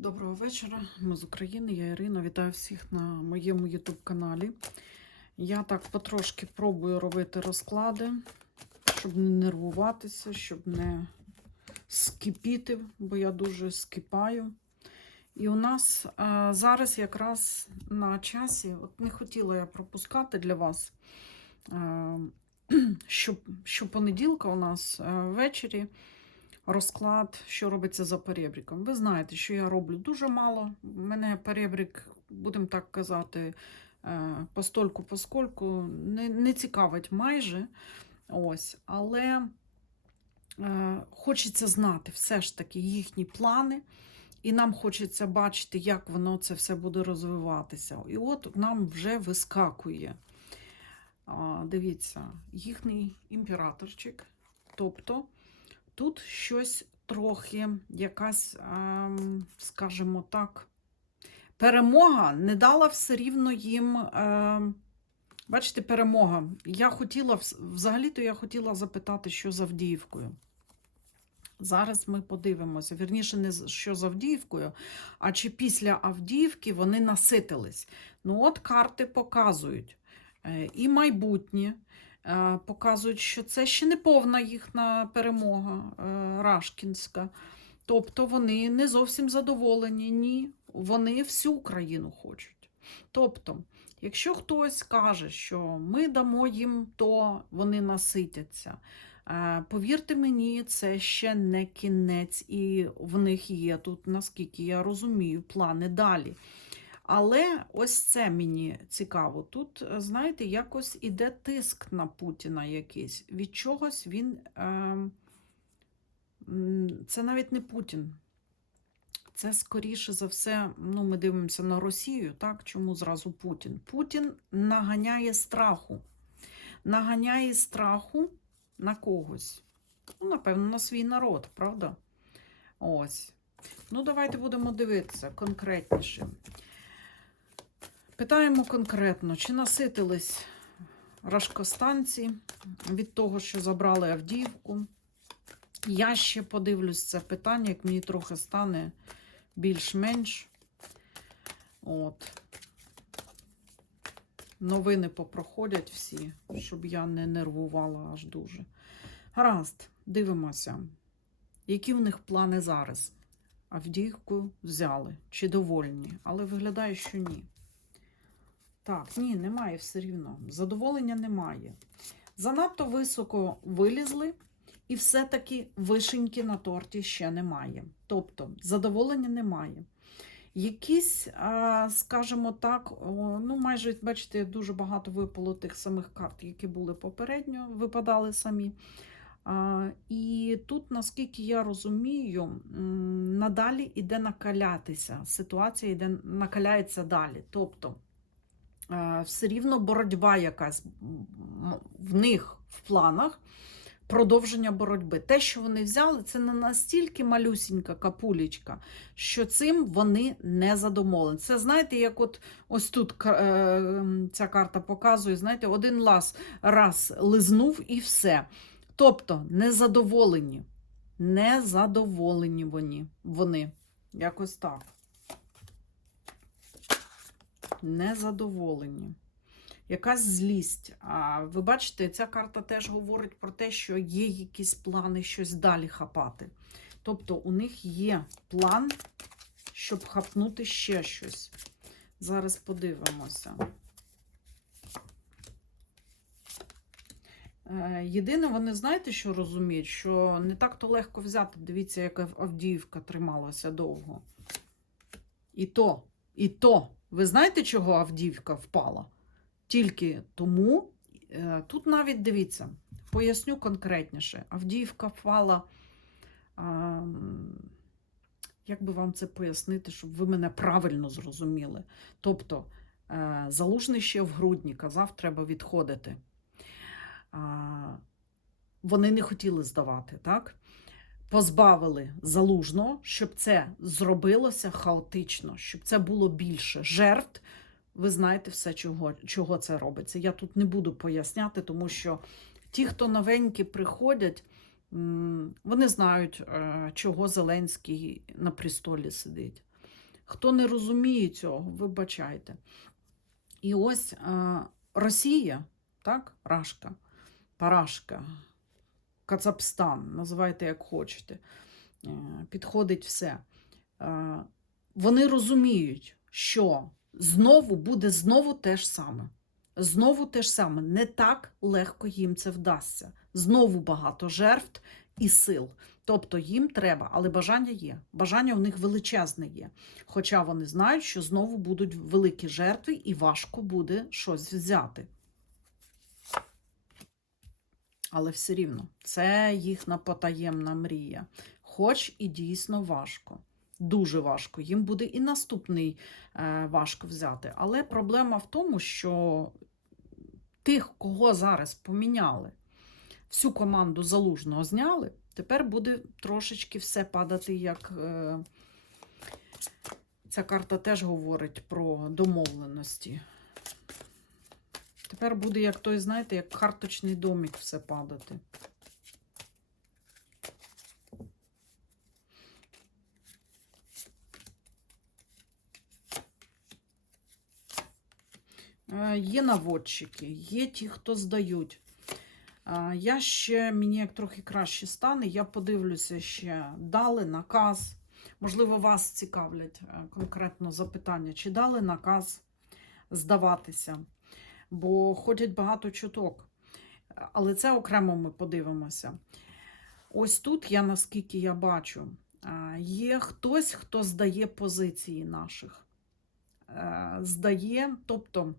Доброго вечора. Ми з України. Я Ірина. Вітаю всіх на моєму YouTube каналі. Я так потрошки пробую робити розклади, щоб не нервуватися, щоб не скипіти, бо я дуже скипаю. І у нас е, зараз якраз на часі, от не хотіла я пропускати для вас, е, що, що понеділка у нас е, ввечері розклад, що робиться за перебріком. Ви знаєте, що я роблю дуже мало. У мене перебрік, будемо так казати, е, постольку поскольку не, не цікавить майже. Ось, але е, хочеться знати все ж таки їхні плани. І нам хочеться бачити, як воно це все буде розвиватися. І от нам вже вискакує. Дивіться, їхній імператорчик. Тобто тут щось трохи, якась, ем, скажімо так, перемога не дала все рівно їм. ем, Бачите, перемога. Я хотіла, взагалі-то я хотіла запитати, що з Авдіївкою. Зараз ми подивимося. Вірніше, не що з Авдіївкою, а чи після Авдіївки вони наситились. Ну, от карти показують е, і майбутнє, показують, що це ще не повна їхня перемога е, Рашкінська. Тобто вони не зовсім задоволені, ні, вони всю Україну хочуть. Тобто, якщо хтось каже, що ми дамо їм, то вони наситяться. Е, Повірте мені, це ще не кінець, і в них є тут, наскільки я розумію, плани далі. Але ось це мені цікаво. Тут, е, знаєте, якось іде тиск на Путіна якийсь. Від чогось він. Е, це навіть не Путін. Це скоріше за все, ну, ми дивимося на Росію, так? Чому зразу Путін? Путін наганяє страху. Наганяє страху на когось. Ну, напевно, на свій народ, правда? Ось. Ну, давайте будемо дивитися конкретніше. Питаємо конкретно, чи наситились рашкостанці від того, що забрали Авдіївку. Я ще подивлюсь це питання, як мені трохи стане більш-менш. От. Новини попроходять всі, щоб я не нервувала аж дуже. Гаразд, дивимося, які в них плани зараз. Авдіївку взяли чи довольні, але виглядає, що ні. Так, ні, немає все рівно. Задоволення немає. Занадто високо вилізли, і все-таки вишеньки на торті ще немає. Тобто задоволення немає. Якісь, скажімо так, ну майже, бачите, дуже багато випало тих самих карт, які були попередньо, випадали самі. І тут, наскільки я розумію, надалі йде накалятися. Ситуація йде, накаляється далі. Тобто все рівно боротьба якась в них в планах. Продовження боротьби. Те, що вони взяли, це не настільки малюсінька капулечка, що цим вони не задоволені. Це знаєте, як от ось тут е, ця карта показує, знаєте, один лаз раз лизнув і все. Тобто незадоволені. Незадоволені вони. Якось так. Незадоволені. Якась злість. А ви бачите, ця карта теж говорить про те, що є якісь плани щось далі хапати. Тобто у них є план, щоб хапнути ще щось. Зараз подивимося. Е, Єдине, вони знаєте, що розуміють, що не так то легко взяти. Дивіться, як Авдіївка трималася довго. І то, і то. Ви знаєте, чого Авдіївка впала? Тільки тому, е, тут навіть дивіться, поясню конкретніше. Авдіївка впала. Як би вам це пояснити, щоб ви мене правильно зрозуміли? Тобто, е, залужний ще в грудні казав, треба відходити. Вони не хотіли здавати, так? Позбавили залужного, щоб це зробилося хаотично, щоб це було більше жертв. Ви знаєте все, чого, чого це робиться. Я тут не буду поясняти, тому що ті, хто новенькі приходять, вони знають, е, чого Зеленський на престолі сидить. Хто не розуміє цього, вибачайте. І ось е, Росія, так, Рашка, Парашка, Кацапстан, називайте як хочете, е, підходить все. Е, Вони розуміють, що знову буде знову те ж саме. Знову те ж саме. Не так легко їм це вдасться. Знову багато жертв і сил. Тобто їм треба, але бажання є. Бажання у них величезне є. Хоча вони знають, що знову будуть великі жертви і важко буде щось взяти. Але все рівно, це їхня потаємна мрія. Хоч і дійсно важко. Дуже важко. Їм буде і наступний е, важко взяти. Але проблема в тому, що тих, кого зараз поміняли, всю команду залужного зняли, тепер буде трошечки все падати, як е, ця карта теж говорить про домовленості. Тепер буде, як той, знаєте, як карточний домик все падати. Е, Є наводчики, є ті, хто здають. Е, Я ще, мені як трохи краще стане, я подивлюся ще, дали наказ. Можливо, вас цікавлять е, конкретно запитання, чи дали наказ здаватися, бо ходять багато чуток. Але це окремо ми подивимося. Ось тут я, наскільки я бачу, є хтось, хто здає позиції наших. Здає, тобто.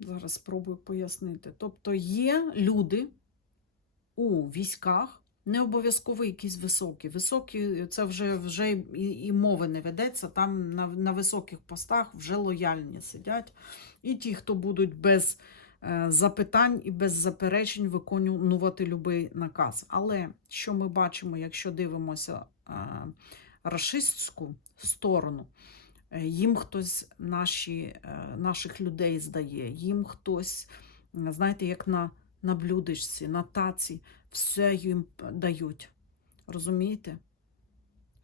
Зараз спробую пояснити. Тобто є люди у військах, не обов'язково якісь високі. Високі, це вже вже і, і мови не ведеться. Там на, на високих постах вже лояльні сидять. І ті, хто будуть без е, запитань і без заперечень виконувати будь-який наказ. Але що ми бачимо, якщо дивимося е, рашистську сторону, Е, їм хтось наші, е, наших людей здає, їм хтось, знаєте, як на, на блюдечці, на таці, все їм дають. Розумієте?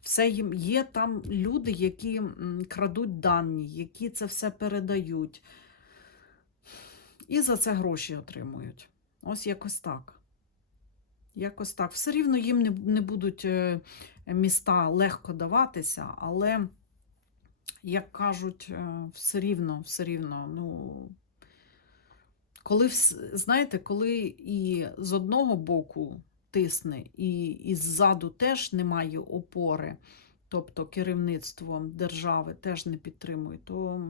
Все їм є там люди, які крадуть дані, які це все передають. І за це гроші отримують. Ось якось так. Якось так. Все рівно їм не, не будуть е, міста легко даватися, але як кажуть, е, все рівно, все рівно, ну. Коли, знаєте, коли і з одного боку тисне, і, і ззаду теж немає опори, тобто керівництво держави теж не підтримує, то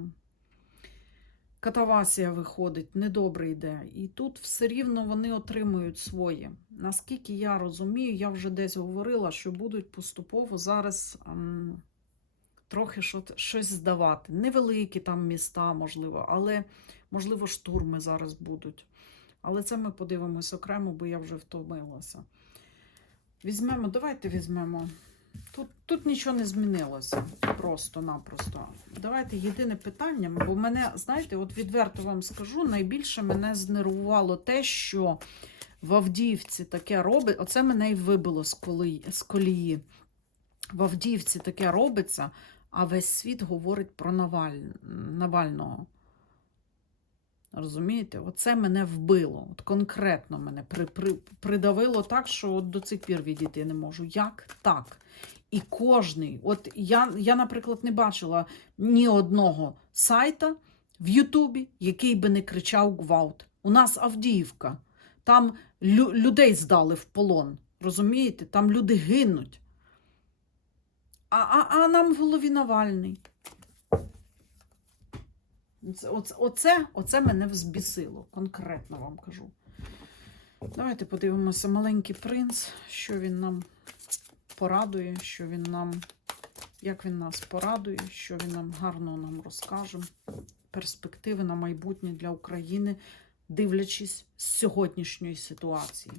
катавасія виходить, недобре йде. І тут все рівно вони отримують своє. Наскільки я розумію, я вже десь говорила, що будуть поступово зараз. Трохи щось здавати. Невеликі там міста, можливо, але, можливо, штурми зараз будуть. Але це ми подивимось окремо, бо я вже втомилася. Візьмемо, давайте візьмемо. Тут, тут нічого не змінилося. Просто-напросто. Давайте єдине питання, бо мене, знаєте, от відверто вам скажу, найбільше мене знервувало те, що в Авдіївці таке робить. Оце мене й вибило з колії. В Авдіївці таке робиться, а весь світ говорить про Наваль... Навального. Розумієте? Оце мене вбило. От конкретно мене при, при, придавило так, що от до цих пір відійти не можу. Як так? І кожний, от я, я, наприклад, не бачила ні одного сайта в Ютубі, який би не кричав гвалт. У нас Авдіївка. Там лю- людей здали в полон. Розумієте? Там люди гинуть. А, а, а нам в голові Навальний. Оце, оце, оце мене взбісило, конкретно вам кажу. Давайте подивимося маленький принц, що він нам порадує, що він нам, як він нас порадує, що він нам гарно нам розкаже. Перспективи на майбутнє для України, дивлячись з сьогоднішньої ситуації.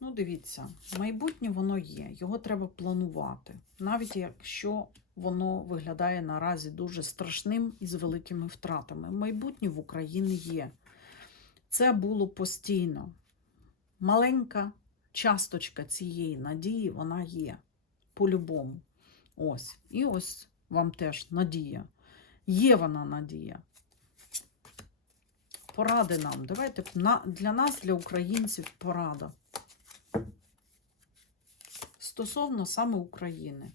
Ну, дивіться, майбутнє воно є, його треба планувати. Навіть якщо воно виглядає наразі дуже страшним і з великими втратами. Майбутнє в Україні є. Це було постійно. Маленька часточка цієї надії, вона є по-любому. Ось. І ось вам теж надія. Є вона надія. Поради нам. Давайте для нас, для українців, порада. Стосовно саме України.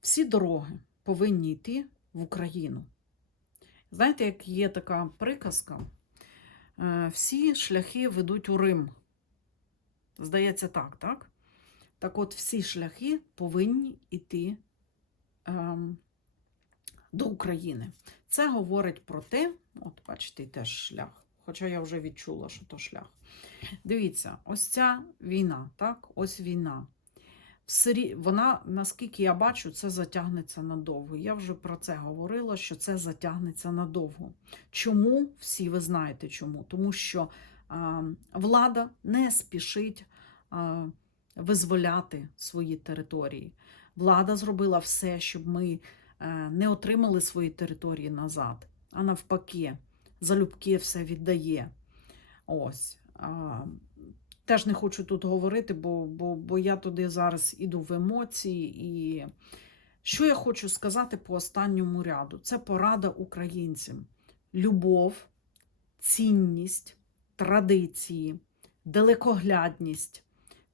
Всі дороги повинні йти в Україну. Знаєте, як є така приказка? Е, Всі шляхи ведуть у Рим. Здається, так, так? Так от, всі шляхи повинні йти ем, до України. Це говорить про те, от бачите, теж шлях. Хоча я вже відчула, що то шлях. Дивіться, ось ця війна, так? Ось війна. Вона, наскільки я бачу, це затягнеться надовго. Я вже про це говорила, що це затягнеться надовго. Чому? Всі ви знаєте чому? Тому що а, влада не спішить а, визволяти свої території. Влада зробила все, щоб ми не отримали свої території назад, а навпаки, залюбки все віддає. Ось. Теж не хочу тут говорити, бо, бо, бо я туди зараз іду в емоції. І що я хочу сказати по останньому ряду? Це порада українцям. Любов, цінність, традиції, далекоглядність.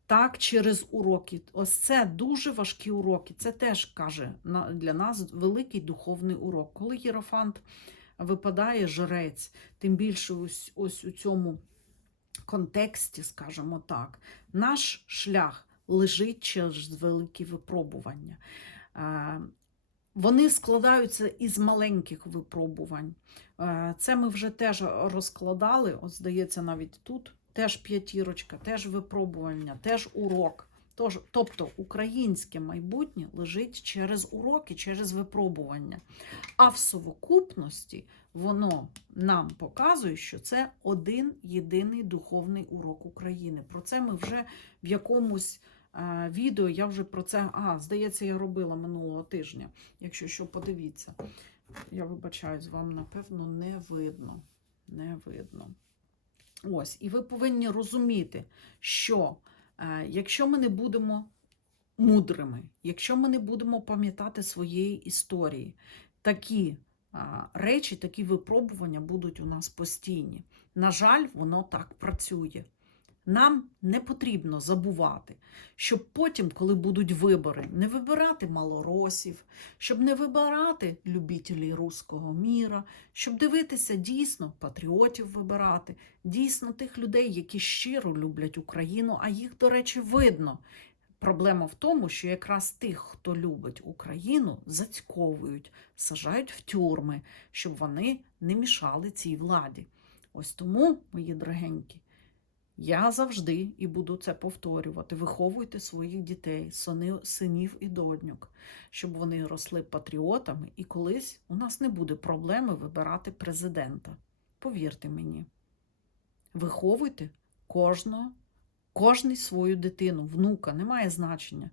Так, через уроки. Ось це дуже важкі уроки. Це теж каже для нас великий духовний урок. Коли Єрофант випадає жрець, тим більше ось, ось у цьому контексті, скажімо так, наш шлях лежить через великі випробування. Е, Вони складаються із маленьких випробувань. Е, Це ми вже теж розкладали, от здається, навіть тут теж п'ятірочка, теж випробування, теж урок. Тож, тобто українське майбутнє лежить через уроки, через випробування. А в совокупності воно нам показує, що це один єдиний духовний урок України. Про це ми вже в якомусь е, відео, я вже про це, а, здається, я робила минулого тижня. Якщо що, подивіться. Я вибачаюсь, вам, напевно, не видно. Не видно. Ось, і ви повинні розуміти, що е, якщо ми не будемо мудрими, якщо ми не будемо пам'ятати своєї історії, такі е, речі, такі випробування будуть у нас постійні. На жаль, воно так працює. Нам не потрібно забувати, щоб потім, коли будуть вибори, не вибирати малоросів, щоб не вибирати любителів руського міра, щоб дивитися дійсно патріотів вибирати, дійсно тих людей, які щиро люблять Україну, а їх, до речі, видно. Проблема в тому, що якраз тих, хто любить Україну, зацьковують, сажають в тюрми, щоб вони не мішали цій владі. Ось тому, мої дорогенькі, я завжди і буду це повторювати. Виховуйте своїх дітей, синів і доньок, щоб вони росли патріотами, і колись у нас не буде проблеми вибирати президента. Повірте мені. Виховуйте кожного, кожний свою дитину, внука, немає значення.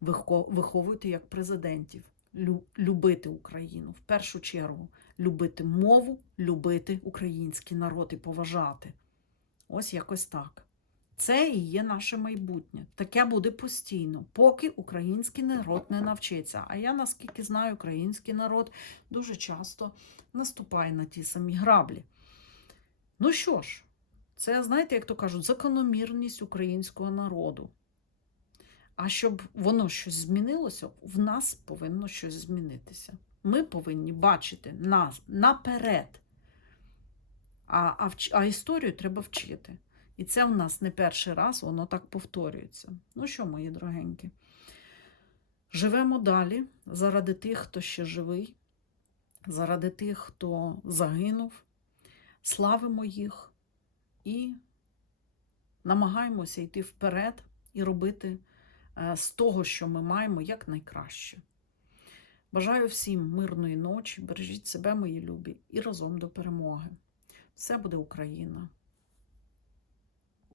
Виховуйте як президентів. Любити Україну в першу чергу, любити мову, любити український народ і поважати. Ось якось так. Це і є наше майбутнє. Таке буде постійно, поки український народ не навчиться. А я, наскільки знаю, український народ дуже часто наступає на ті самі граблі. Ну що ж, це, знаєте, як то кажуть, закономірність українського народу. А щоб воно щось змінилося, в нас повинно щось змінитися. Ми повинні бачити нас наперед. А, а, а історію треба вчити. І це в нас не перший раз, воно так повторюється. Ну що, мої дорогенькі, живемо далі заради тих, хто ще живий, заради тих, хто загинув. Славимо їх і намагаємося йти вперед і робити е, з того, що ми маємо, якнайкраще. Бажаю всім мирної ночі, бережіть себе, мої любі, і разом до перемоги. Все буде Україна!